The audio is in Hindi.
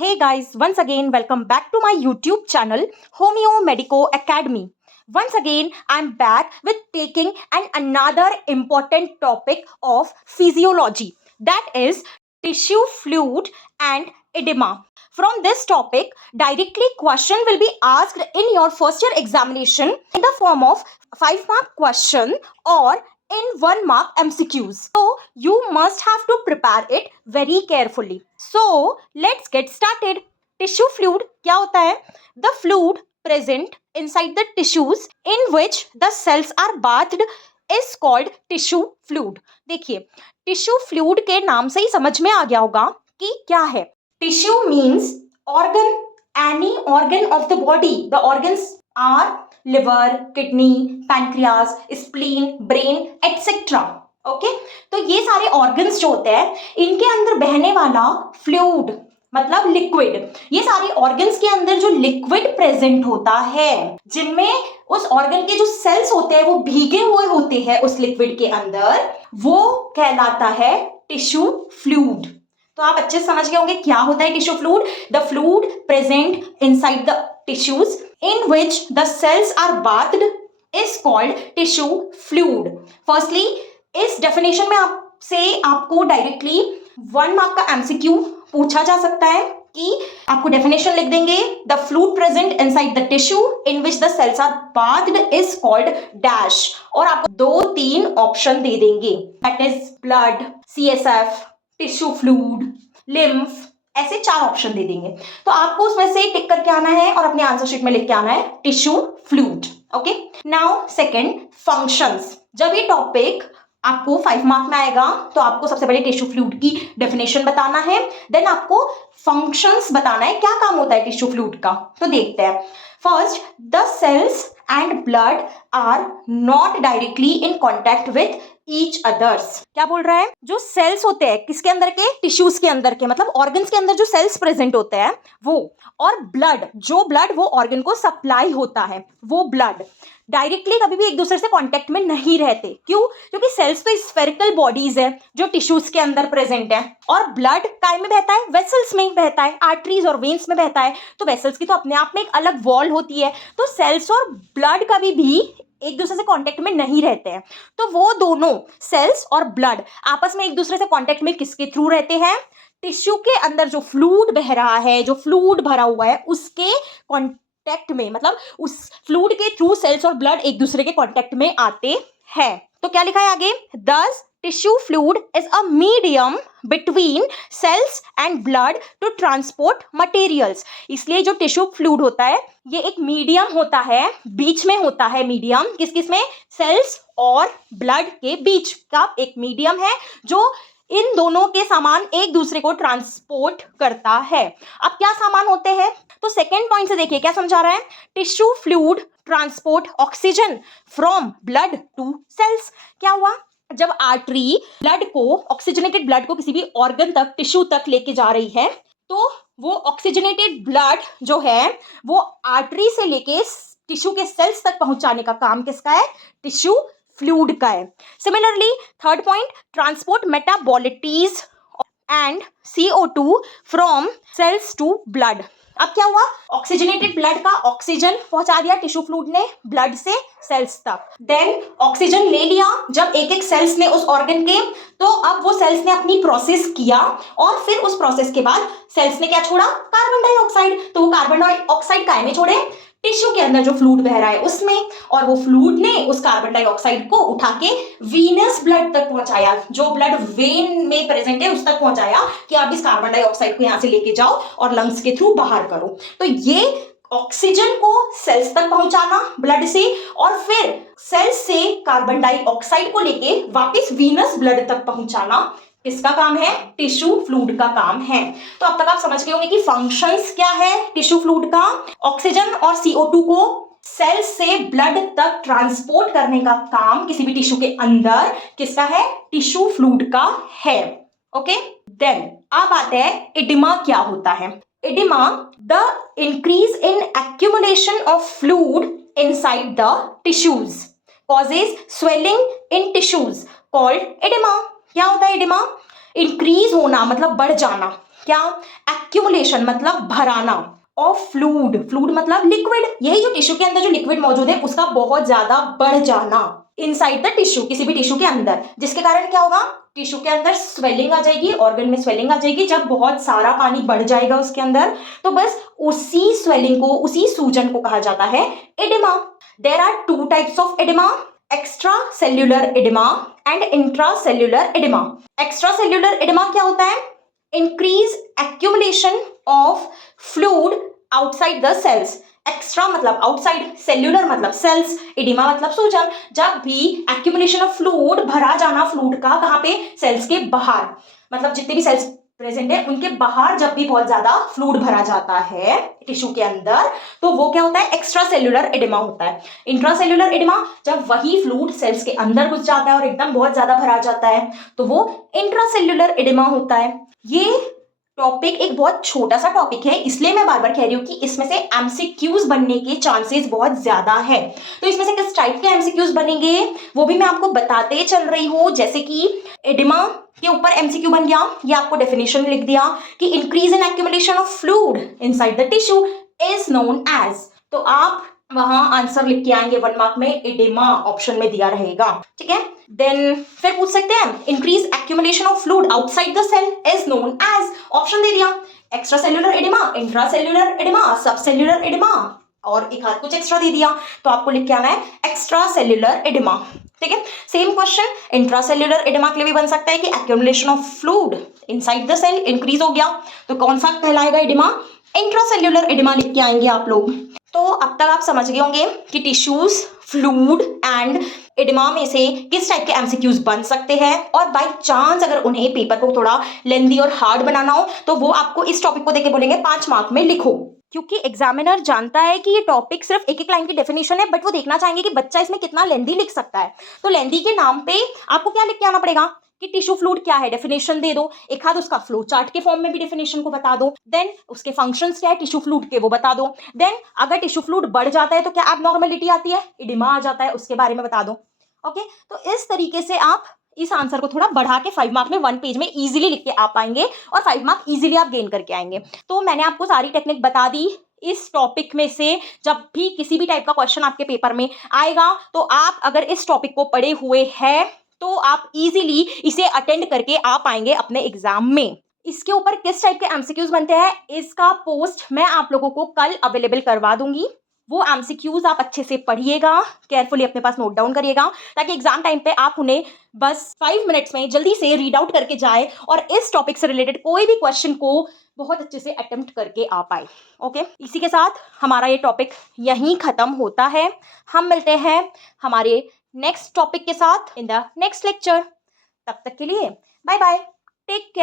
Hey guys, once again, welcome back to my YouTube channel, Homeo Medico Academy. Once again, I'm back with taking another important topic of physiology, that is tissue fluid and edema. From this topic, directly question will be asked in your first year examination in the form of 5-mark question or in 1-mark MCQs. So you must have to prepare it very carefully. So let's get started. Tissue fluid क्या होता है? The fluid present inside the tissues in which the cells are bathed is called tissue fluid. देखिए, टिश्यू फ्लूइड के नाम से ही समझ में आ गया होगा कि क्या है. Tissue means organ, any organ of the body. The organs are liver, kidney, pancreas, spleen, brain etcetera. Okay, तो ये सारे ऑर्गन्स जो होते हैं इनके अंदर बहने वाला फ्लूइड मतलब लिक्विड, ये सारे ऑर्गन्स के अंदर जो लिक्विड प्रेजेंट होता है, जिनमें उस ऑर्गन के जो सेल्स होते हैं वो भीगे हुए होते हैं उस लिक्विड के अंदर, वो कहलाता है टिश्यू फ्लूइड. तो आप अच्छे से समझ गए होंगे क्या होता है tissue fluid. The fluid present inside the tissues in which the cells are bathed is called tissue fluid. Firstly इस डेफिनेशन में आपको डायरेक्टली 1 मार्क का एमसीक्यू पूछा जा सकता है कि आपको डेफिनेशन लिख देंगे. The fluid present inside the tissue in which the cells are bathed is called dash, और आपको 2-3 ऑप्शन दे देंगे, that is blood, CSF, tissue fluid, lymph, ऐसे 4 ऑप्शन दे देंगे. तो आपको उसमें से टिक करके आना है और अपने आंसर शीट में लिख के आना है tissue fluid. Okay, now second, functions. जब ये टॉपिक आपको 5 मार्क में आएगा तो आपको सबसे पहले टिश्यू फ्लूइड की डेफिनेशन बताना है, देन आपको फंक्शंस बताना है, क्या काम होता है टिश्यू फ्लूइड का. तो देखते हैं. First, the cells and blood are not directly in contact with each others. क्या बोल रहा है? जो सेल्स होते हैं किसके अंदर के? टिश्यूज के अंदर के, मतलब ऑर्गन्स के अंदर जो सेल्स प्रेजेंट होते हैं वो, और ब्लड, जो ब्लड वो ऑर्गन को सप्लाई होता है, वो ब्लड डायरेक्टली कभी भी एक दूसरे से कांटेक्ट में नहीं रहते. क्यों? क्योंकि सेल्स तो स्फेरिकल बॉडीज है जो टिश्यूज के अंदर प्रेजेंट है, और ब्लड काय में बहता है? वेसल्स में बहता है, आर्टरीज और वेन्स में बहता है. तो वेसल्स की तो अपने आप में एक अलग वॉल होती है, तो सेल्स और ब्लड कभी भी एक दूसरे से कांटेक्ट में नहीं रहते हैं. तो वो दोनों सेल्स और ब्लड आपस में एक दूसरे से कांटेक्ट में किसके थ्रू रहते हैं? टिश्यू के अंदर जो फ्लूइड बह रहा है, जो फ्लूइड भरा हुआ है, उसके कांटेक्ट में, मतलब उस फ्लूइड के थ्रू सेल्स और ब्लड एक दूसरे के कांटेक्ट में आते हैं. तो क्या लिखा है आगे? This tissue fluid is a medium between cells and blood to transport materials. इसलिए जो टिश्यू फ्लूइड होता है ये एक मीडियम होता है, बीच में होता है मीडियम. किस में? सेल्स और ब्लड के बीच का एक मीडियम है जो इन दोनों के सामान एक दूसरे को ट्रांसपोर्ट करता है. अब क्या सामान होते हैं? तो सेकेंड पॉइंट से देखिए क्या समझा रहा है. Tissue fluid transport oxygen from blood to cells. क्या हुआ? जब आर्टरी ब्लड को, ऑक्सीजनेटेड ब्लड को किसी भी ऑर्गन तक, टिश्यू तक लेके जा रही है, तो वो ऑक्सीजनेटेड ब्लड जो है वो आर्टरी से लेके टिश्यू के सेल्स तक पहुंचाने का काम किसका है? टिश्यू फ्लूइड का है. Similarly third point, transport metabolites and CO2 from cells to blood. अब क्या हुआ? ऑक्सीजनेटेड ब्लड का ऑक्सीजन पहुंचा दिया टिश्यू फ्लूइड ने ब्लड से सेल्स तक. देन ऑक्सीजन ले लिया जब एक सेल्स ने उस ऑर्गन के, तो अब वो सेल्स ने अपनी प्रोसेस किया, और फिर उस प्रोसेस के बाद सेल्स ने क्या छोड़ा? Carbon dioxide. तो वो कार्बन डाइऑक्साइड काय में छोड़े? टिश्यू के अंदर जो फ्लूइड बह रहा है उसमें, और वो फ्लूइड ने उस कार्बन डाइऑक्साइड को उठा के वीनस ब्लड तक पहुंचाया, जो ब्लड वेन में प्रेजेंट है उस तक पहुंचाया कि आप इस कार्बन डाइऑक्साइड को यहां से लेके जाओ और लंग्स के थ्रू बाहर करो. तो ये ऑक्सीजन को सेल्स तक पहुंचाना ब्लड से, और फिर सेल्स से कार्बन डाइऑक्साइड को लेके वापस वीनस ब्लड तक पहुंचाना किसका काम है? टिश्यू फ्लूइड का काम है. तो अब तक आप समझ गए होंगे कि फंक्शंस क्या है टिश्यू फ्लूइड का. ऑक्सीजन और CO2 को सेल से ब्लड तक ट्रांसपोर्ट करने का काम किसी भी टिश्यू के अंदर किसका है? टिश्यू फ्लूइड का है. ओके, देन अब आते हैं एडिमा क्या होता है. Oedema, the increase in accumulation of fluid inside the tissues causes swelling in tissues called oedema. क्या होता है एडिमा? इंक्रीज होना मतलब बढ़ जाना, क्या? एक्यूमुलेशन मतलब भराना ऑफ फ्लूड, फ्लूड मतलब लिक्विड, यही जो टिश्यू के अंदर जो लिक्विड मौजूद है उसका बहुत ज्यादा बढ़ जाना इनसाइड द टिश्यू, किसी भी टिश्यू के अंदर, जिसके कारण क्या होगा? टिश्यू के अंदर स्वेलिंग आ जाएगी, ऑर्गन में स्वेलिंग आ जाएगी। जब बहुत सारा पानी बढ़ जाएगा उसके अंदर तो बस उसी स्वेलिंग को, उसी सूजन को कहा जाता है oedema. There are two types of oedema, extra cellular oedema and intra cellular oedema. Extra cellular oedema क्या होता है? Increase accumulation of fluid outside the cells. Extra मतलब आउटसाइड, सेल्यूलर मतलब सेल्स, एडिमा मतलब सूजन। जब भी एक्यूमुलेशन ऑफ फ्लूड, भरा जाना फ्लूड का, कहाँ पे? सेल्स के बाहर, मतलब जितने भी सेल्स प्रेजेंट है उनके बाहर जब भी बहुत ज्यादा फ्लूड भरा जाता है टिश्यू के अंदर तो वो क्या होता है? एक्स्ट्रा सेल्यूलर एडिमा होता है। इंट्रा सेल्यूलर एडिमा जब वही फ्लूड सेल्स के अंदर घुस जाता है और एकदम बहुत ज्यादा भरा जाता है तो वो इंट्रा सेल्यूलर एडिमा होता है। ये टॉपिक एक बहुत छोटा सा टॉपिक है, इसलिए मैं बार बार कह रही हूँ कि इसमें से एमसीक्यूज बनने के चांसेस बहुत ज्यादा है। तो इसमें से किस टाइप के एमसीक्यूज बनेंगे वो भी मैं आपको बताते चल रही हूँ। जैसे कि एडिमा के ऊपर एमसीक्यू बन गया, ये आपको डेफिनेशन लिख दिया कि increase in accumulation of fluid inside the tissue is known as, तो आप वहां आंसर लिख के आएंगे 1 मार्क में, एडिमा ऑप्शन में दिया रहेगा। ठीक है, देन फिर पूछ सकते हैं increase accumulation of fluid outside the cell is known as, option दे दिया extra cellular edema, intra cellular edema, sub cellular edema और एक हाथ कुछ एक्स्ट्रा दे दिया तो आपको लिख के आना है एक्स्ट्रा सेल्यूलर एडिमा। ठीक है, same question intra cellular oedema के लिए भी बन सकता है कि accumulation of fluid inside the cell increase हो गया तो कौन सा कहलाएगा? एडिमा। इंट्रा सेल्यूलर एडिमा लिख के आएंगे आप लोग। तो अब तक आप समझ गए होंगे कि टिश्यूज, फ्लूइड एंड एडिमा में से किस टाइप के एमसीक्यूज बन सकते हैं और बाय चांस अगर उन्हें पेपर को थोड़ा लेंदी और हार्ड बनाना हो तो वो आपको इस टॉपिक को देके बोलेंगे 5 मार्क में लिखो, क्योंकि एग्जामिनर जानता है कि ये टॉपिक सिर्फ एक एक लाइन की डेफिनेशन है बट वो देखना चाहेंगे कि बच्चा इसमें कितना लेंदी लिख सकता है। तो लेंदी के नाम पे आपको क्या लिख के आना पड़ेगा कि टिश्यू फ्लूइड क्या है, डेफिनेशन दे दो, एक हाथ उसका फ्लो चार्ट के फॉर्म में भी डेफिनेशन को बता दो, देन उसके फंक्शंस क्या है टिश्यू फ्लूइड के वो बता दो, देन अगर टिश्यू फ्लूइड बढ़ जाता है तो क्या एबनॉर्मलिटी आती है, एडिमा आ जाता है, उसके बारे में बता दो। ओके, तो इस तरीके से आप इस आंसर को थोड़ा बढ़ा के 5 मार्क में 1 पेज में इजीली लिख के आ पाएंगे और 5 मार्क इजीली आप गेन करके आएंगे। तो मैंने आपको सारी टेक्निक बता दी। इस टॉपिक में से जब भी किसी भी टाइप का क्वेश्चन आपके पेपर में आएगा तो आप अगर इस टॉपिक को पढ़े हुए हैं तो आप इजीली इसे अटेंड करके आ पाएंगे अपने एग्जाम में। इसके ऊपर किस टाइप के एमसीक्यूज बनते हैं इसका पोस्ट मैं आप लोगों को कल अवेलेबल करवा दूंगी। वो एमसीक्यूज आप अच्छे से पढ़िएगा, केयरफुली अपने पास नोट डाउन करिएगा ताकि एग्जाम टाइम पे आप उन्हें बस 5 मिनट्स में जल्दी से रीड आउट करके जाए और इस टॉपिक से रिलेटेड कोई भी क्वेश्चन को बहुत अच्छे से अटेम्प्ट करके आ पाए। ओके, इसी के साथ हमारा ये टॉपिक यहीं खत्म होता है। हम मिलते हैं हमारे नेक्स्ट टॉपिक के साथ इन द नेक्स्ट लेक्चर। तब तक के लिए बाय बाय, टेक केयर।